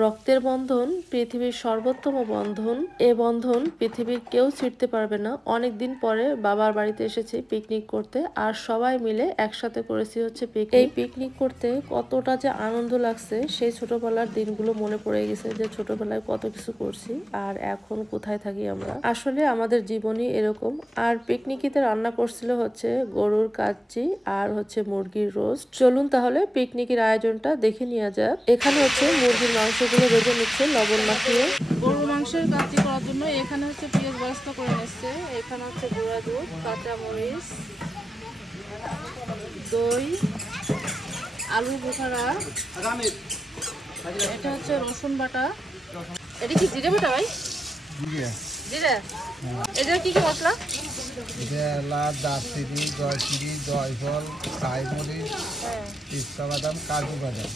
রক্তের বন্ধন পৃথিবীর সর্বোত্তম বন্ধন। এ বন্ধন পৃথিবীর কেউ ছিঁড়তে পারবে না। অনেকদিন পরে বাবার বাড়িতে এসেছি পিকনিক করতে, আর সবাই মিলে একসাথে করেছি হচ্ছে পিকনিক। এই পিকনিক করতে কতটা যে আনন্দ লাগছে, সেই ছোটবেলার দিনগুলো মনে পড়ে গেছে যে ছোটবেলায় কত কিছু করছি আর এখন কোথায় থাকি আমরা। আসলে আমাদের জীবনই এরকম। আর পিকনিকিতে রান্না করছিল হচ্ছে গরুর কাচ্চি আর হচ্ছে মুরগির রোস্ট। চলুন তাহলে পিকনিকের আয়োজনটা দেখে নেওয়া যাক। এখানে হচ্ছে মুরগির মাংসগুলো ভেজে নিচ্ছে লবণ মাখিয়ে। গরুর মাংসের কাচ্চি করার জন্য এখানে হচ্ছে পেঁয়াজ বেরেস্তা করে নিচ্ছে। এখানে হচ্ছে গুঁড়া দুধ, কাঁচা মরিচ, দই, আলু বোখারা, এটা হচ্ছে রসুন বাটা। এটা কি জিরে বাটা ভাই? জিরে। এটা কি কি মশলা? এলাচ, দারচিনি, জয়ত্রী, জয়ফল, ছাইমরিচ, পিস্তা বাদাম, কাজু বাদাম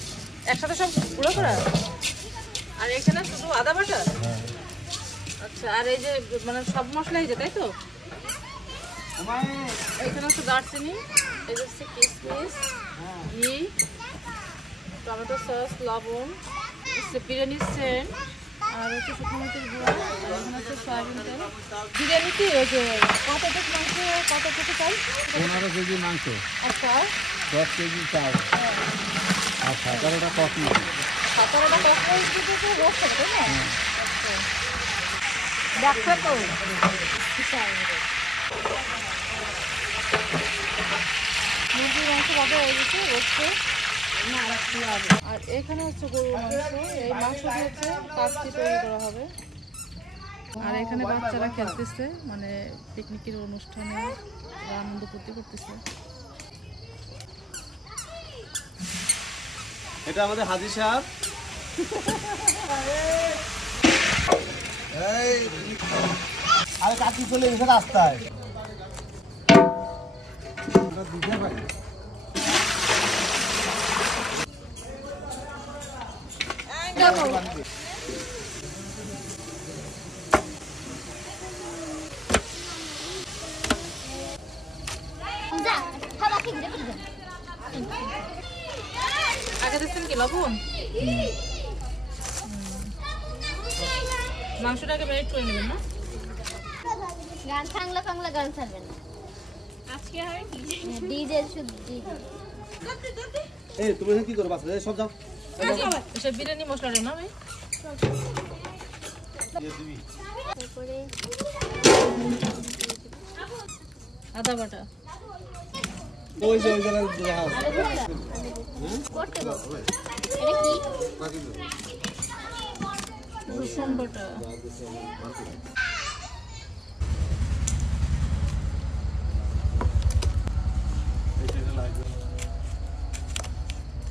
একসাথে সব গুঁড়ো করা। আর এখানে শুধু আদা বাটা। আচ্ছা, আর এই যে মানে সব মশলা এই যে, তাই তো? এখানে হচ্ছে দারচিনি, এই যে হচ্ছে কিশমিশ, ঘি, টমেটো সস, লবণ, বিরিয়ানি সেন্ট, আর হচ্ছে শুকনো মরিচের গুঁড়া, আর এখানে হচ্ছে সয়াবিন তেল। বিরিয়ানি কি ওই যে কত পিস মাংস, কত কেজি চাল? 15 কেজি মাংস, আচ্ছা, 10 কেজি চাল, আর 17টা কফি। 17টা কফি দিতে তো রোজ হবে, তাই না? আচ্ছা, দেখো তো মুরগির মাংস ভাজা হয়ে গেছে রোস্টে। আর এখানে হচ্ছে গরুর মাংস। এই মাংসটি হচ্ছে কাচ্চি তৈরি করা হবে। আর এখানে বাচ্চারা খেলতেছে, মানে পিকনিকের অনুষ্ঠানে আনন্দ ফুর্তি করতেছে। এটা আমাদের হাজি সাহেব। আরে কাকি চলে গেছে রাস্তায়। আগে দিচ্ছেন কি লবণ? মাংসটাকে ম্যারিনেট করে নেবেন না? গান ফাংলা গান ছাড়বেন না আজকে। হয় ডিজে শুধু ডিজে। এই তুমি কি করবে? বাস সব যাও। এসব বিরিয়ানি মশলাটা না ভাই? তারপরে আদা বাটা। ওই যে ওই জায়গায় দেখা আছে। করতে বল। এটা কি? রসুন বাটা।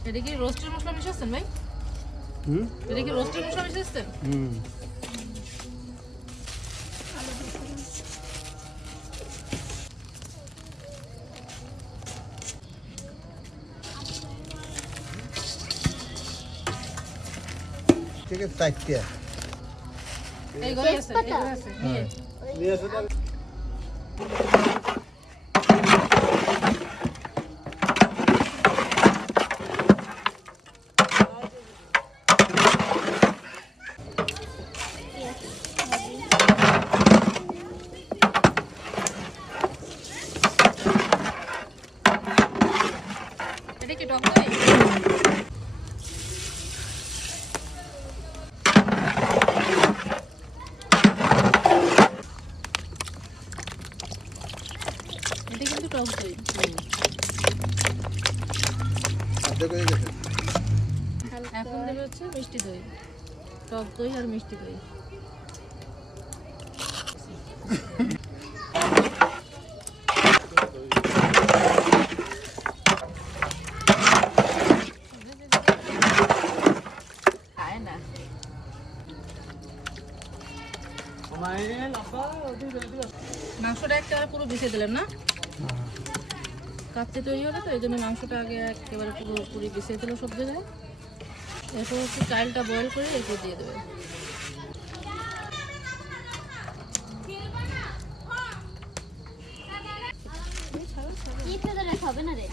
এটা কি রোস্টের মশলা মিশাচ্ছেন ভাই? এটা কি রোস্টের মশলা মিশাচ্ছেন? ঠিক আছে, চারটে। এই ঘরে আছে, এই ঘরে আছে। নিয়ে এসো তো। এটা কি টক দই? এটা কিন্তু টক দই। অর্ধেক হয়ে গেছে। এখন দেবে হচ্ছে মিষ্টি দই, টক দই আর মিষ্টি দই। খায় না। মাংসটা একেবারে পুরো ভিজে দিলেন না? কাচ্চি তৈরি হলে তো এই জন্য মাংসটা আগে একেবারে পুরোপুরি ভিজিয়ে দিল সব জায়গায়। এরপর হচ্ছে চালটা বয়েল করে এরপর দিয়ে দেবে। হবে না রে,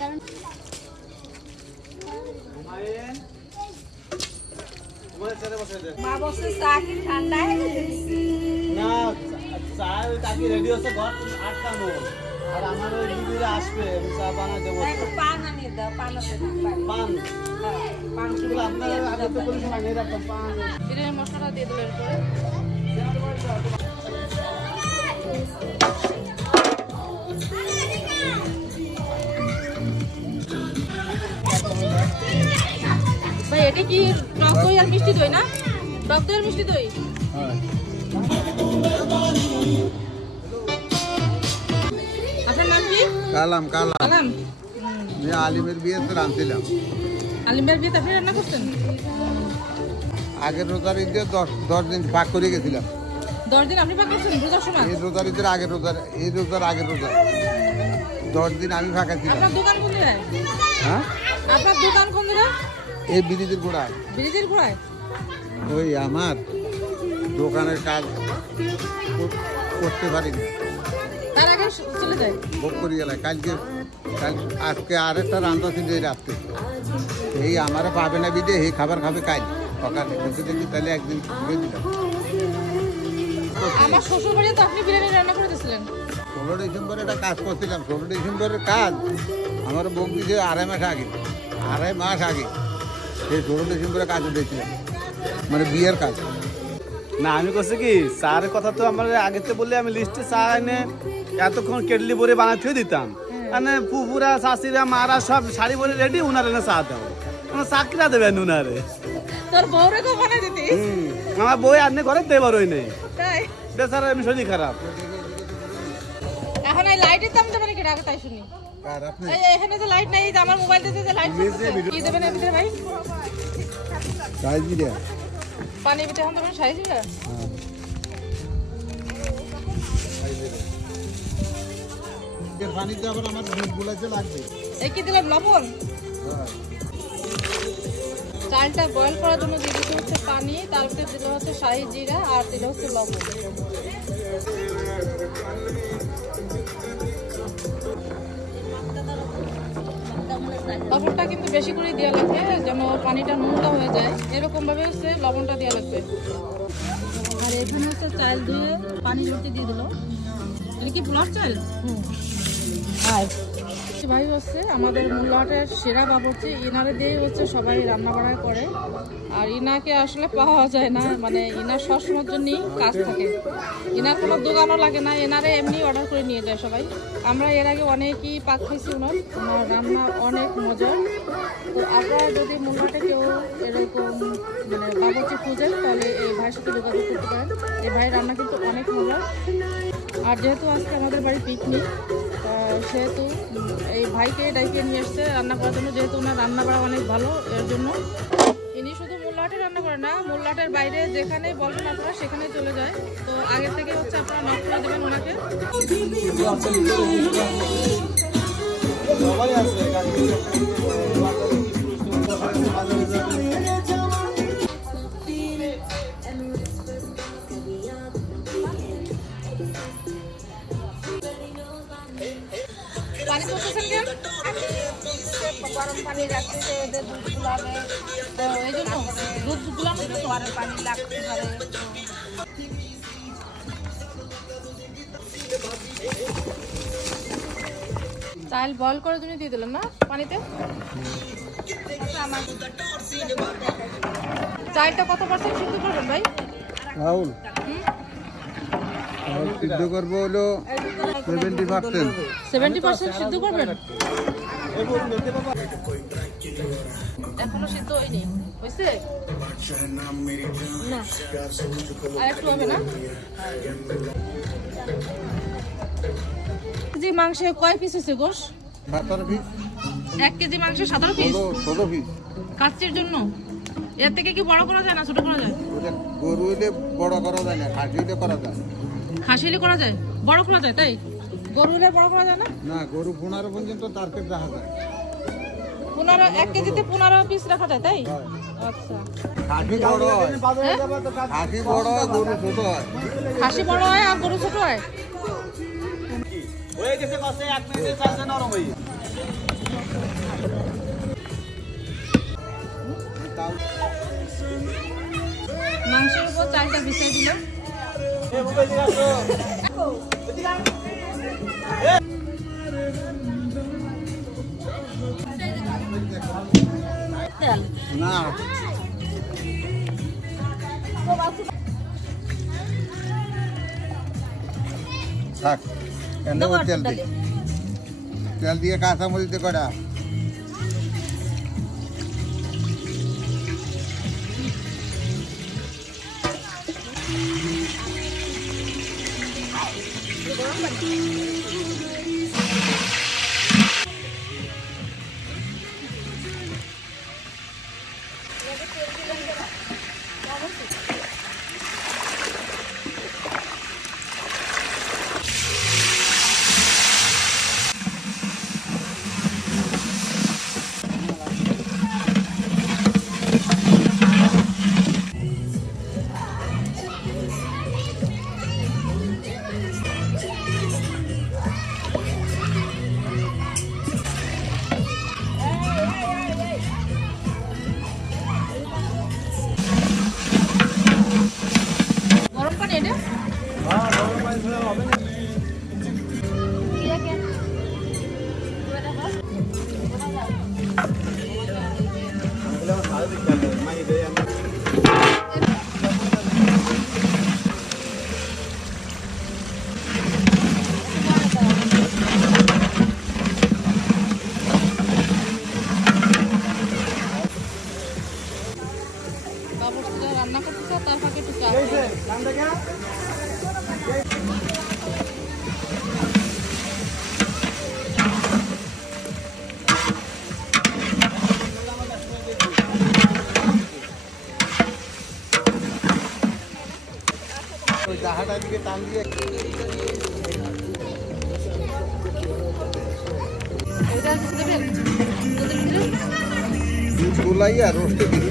কারণ বসে দে। মা বসে চা কি ঠান্ডা হয়ে গেছে? না চা ওই কাকি রেডি হচ্ছে ঘর আটকানো আর আমার ওই দিদিরা আসবে আমি চা বানাই দেবো একটু পান আনিয়ে দাও, পান আছে না? পান হ্যাঁ, পান এগুলো আপনারা আগে তো করে সময় নিয়ে রাখতাম পান বিরিয়ানি মশলাটা দিয়ে দিলেন পরে ভাই এটা কি টক দই আর মিষ্টি দই না? টক দই আর মিষ্টি দই। আপনার নাম কি? কালাম কালাম কালাম। আমি আলিমের বিয়েতে রাঁধছিলাম। আলিমের বিয়েতে আপনি রান্না করছেন? আগের রোজার ঈদে 10 দিন পাক করে গেছিলাম। 10 দিন আপনি পাক করছেন রোজার সময়? এই রোজার ঈদের আগের রোজার, এই রোজার আগের রোজা 10 দিন আমি ফাঁকা ছিলাম। আপনার দোকান কোন জায়গায়? হ্যাঁ, আপনার দোকান কোন জায়গায়? এই ব্রিজের গোড়ায়। ব্রিজের ঘোড়ায়? ওই আমার দোকানের কাজ করতে পারি না, তার আগে চলে যায়। ভোগ করি গেলাম। আজকে আরেকটা রান্না ছিল এই রাত্রে, এই আমারে পাবে না বিদে এই খাবার খাবে কাজ সকালে বসে দেখি, তাহলে একদিন ঘুরে দিলাম। আমার শ্বশুর বাড়িতে তো আপনি বিরিয়ানি রান্না করে দিয়েছিলেন। 16 ডিসেম্বরে একটা কাজ করছিলাম। 16 ডিসেম্বরের কাজ আমার বউ দিয়েছে 2.5 মাস আগে, 2.5 মাস আগে সেই 16 ডিসেম্বরে কাজ উঠেছিলাম, মানে বিয়ের কাজ। না আমি করছি কি চার কথা তো আমার আগে তো বললে আমি লিস্টে চা এনে এতক্ষণ কেটলি ভরে বানাতে দিতাম, মানে পুপুরা শাশিরা মারা সব শাড়ি ভরে রেডি উনারে না চা দেবো, আমার চাকরিরা দেবেন উনারে। তোর বউরে তো বানাই দিতি। আমার বই আর ঘরে দেবারই নেই, তাই বেচারা আমি শরীর খারাপ। এখন এই লাইটের দাম দেবেন কি আগে তাই শুনি। আর আপনি এই যে এখানে যে লাইট নাই, এই যে আমার মোবাইলটাতে যে লাইট জ্বলছে, কি দেবেন এমনি ভাই? সাইজ দিয়ে পানি বিতে এখন দেবেন সাইজ দিলা? পানিতে আবার আমার দুধ গুলাইতে লাগবে। এই কি দিলাম লবণ? চালটা বয়েল করার জন্য দিয়ে দিতে হচ্ছে পানি, তারপরে দিতে হচ্ছে শাহি জিরা আর দিতে হচ্ছে লবণ। লবণটা কিন্তু বেশি করে দেওয়া লাগবে যেন পানিটা নোংরা হয়ে যায়, এরকম ভাবে হচ্ছে লবণটা দেওয়া লাগবে। আর এখানে হচ্ছে চাল ধুয়ে পানি ভর্তি দিয়ে দিল। এটা কি পোলার চাল? আর ভাই হচ্ছে আমাদের মোল্লাহাটের সেরা বাবুর্চি, ইনারে দিয়ে হচ্ছে সবাই রান্না বাড়া করে। আর ইনাকে আসলে পাওয়া যায় না, মানে ইনার সবসময়ের জন্যই কাজ থাকে, ইনার কোনো দোকানও লাগে না, এনারে এমনি অর্ডার করে নিয়ে যায় সবাই। আমরা এর আগে অনেকই পাক খাইছি ওনার রান্না অনেক মজার। তো আপনারা যদি মোল্লাহাটে কেউ এরকম মানে বাবুর্চি খুঁজেন তাহলে এই ভাইয়ের সাথে যোগাযোগ করতে পারেন। এই ভাইয়ের রান্না কিন্তু অনেক মজার। আর যেহেতু আজকে আমাদের বাড়ি পিকনিক, সেহেতু এই ভাইকে ডাইকে নিয়ে এসছে রান্না করার জন্য, যেহেতু ওনার রান্না করা অনেক ভালো। এর জন্য ইনি শুধু মোল্লাহাটে রান্না করে না, মোল্লাহাটের বাইরে যেখানেই বলবেন আপনারা সেখানেই চলে যায়। তো আগে থেকে হচ্ছে আপনারা নক করে দেবেন ওনাকে। সবাই আছে পানি করতেছেন কেন? গরম পানি রাখতে ওদের দুধ গুলাবে, তো এই জন্য দুধ গুলানো গরম পানি লাগতে পারে। চাল বয়েল করে তুমি দিয়ে দিলেন না পানিতে? চালটা কত পার্সেন্ট সিদ্ধ করবেন ভাই? রাহুল সিদ্ধ করবো হলো 70%। 70% সিদ্ধ করবেন? এখনো সিদ্ধ হয়নি, হয়েছে না? আর একটু হবে না? কেজি মাংসে কয় পিস হয়েছে গোশ? 17 পিস। 1 কেজি মাংসে 17 পিস? 16 পিস। কাচ্চির জন্য এর থেকে কি বড় করা যায় না ছোট করা যায়? গরু হইলে বড় করা যায় না, খাসি হইলে করা যায়। খাসি হলে করা যায়, বড় করা যায়, তাই? গরু হলে বড় করা যায় না? না, গরু 15 পর্যন্ত টার্গেট রাখা যায়। 15 1 কেজিতে 15 পিস রাখা যায়, তাই? আচ্ছা। খাসি বড় হয়, খাসি বড় হয়, গরু ছোট হয়। খাসি বড় হয় আর গরু ছোট হয়। হয়ে গেছে কষ্ট 1 মিনিটে চালটা নরম হয়ে মাংসের উপর চালটা বিছিয়ে দিল। না থাক কেন তেল দিয়ে তেল দিয়ে কাঁচামরিচ দিয়ে করা গরম পানি এটা বাবুর্চিরা রান্না করতেছে, তার ফাঁকে একটু চা খাওয়া। ওই জাহাটার দিকে টান দিয়ে এটা দিতে দেবেন দুধের ভিতরে? দুধ গুলাইয়া রোস্টে দিচ্ছি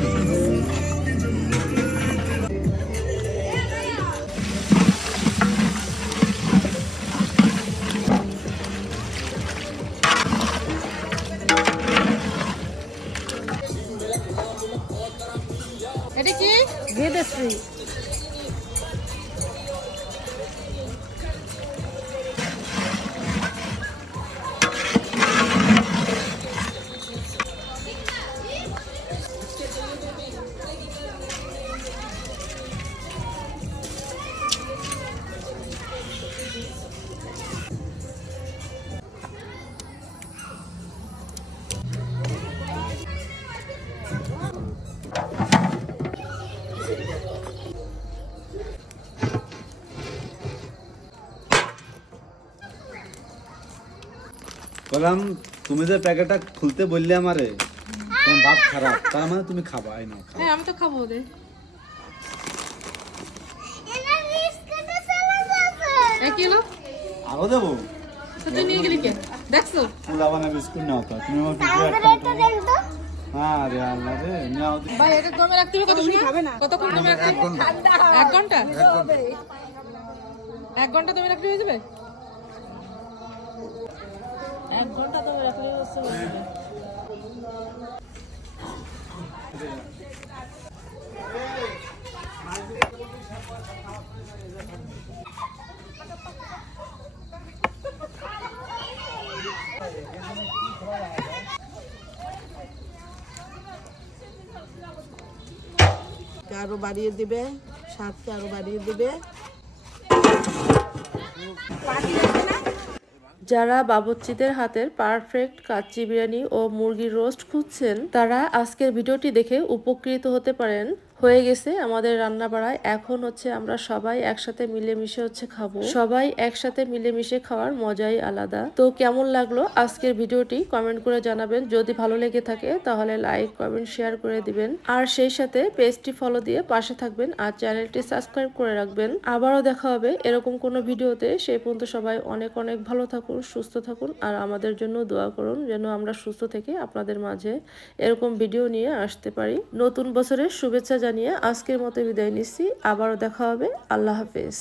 এটা কি ভেদেশ্রী বললাম তুমি যে প্যাকেটটা খুলতে বললে আমারে তোমার ভাত খারাপ, তার মানে তুমি খাবা। এই নাও খাও। হ্যাঁ আমি তো খাবো ওদের। এক কিলো আরো দেবো? তো তুই নিয়ে গেলি কে? দেখছো পুলাবানা বিস্কুট নাও তো তুমি আমার টুকরো একটা। হ্যাঁ রে আল্লাহ রে নাও। ভাই এটা দমে রাখতে হবে কতক্ষণ? কতক্ষণ দমে রাখতে হবে? 1 ঘন্টা। 1 ঘন্টা দমে রাখলে হয়ে যাবে? 1 ঘন্টা দমে রাখলে হয়ে যাবে। আরো বাড়িয়ে দিবে, স্বাদকে আরো বাড়িয়ে দিবে। যারা বাবুর্চিদের হাতের পারফেক্ট কাচ্চি বিরিয়ানি ও মুরগির রোস্ট খুঁজছেন, তারা আজকের ভিডিওটি দেখে উপকৃত হতে পারেন। হয়ে গেছে আমাদের রান্না বাড়ায়, এখন হচ্ছে আমরা সবাই একসাথে মিলেমিশে খাবো। সবাই একসাথে মিলেমিশে খাওয়ার মজাই আলাদা। তো কেমন লাগলো আজকের ভিডিওটি কমেন্ট করে জানাবেন। যদি ভালো লেগে থাকে তাহলে লাইক কমেন্ট শেয়ার করে দিবেন, আর সেই সাথে পেজটি ফলো দিয়ে পাশে থাকবেন আর চ্যানেলটি সাবস্ক্রাইব করে রাখবেন। আবারও দেখা হবে এরকম কোনো ভিডিওতে। সেই পর্যন্ত সবাই অনেক অনেক ভালো থাকুন, সুস্থ থাকুন, আর আমাদের জন্য দোয়া করুন যেন আমরা সুস্থ থেকে আপনাদের মাঝে এরকম ভিডিও নিয়ে আসতে পারি। নতুন বছরের শুভেচ্ছা জানিয়ে আজকের মতো বিদায় নিচ্ছি। আবারও দেখা হবে। আল্লাহ হাফেজ।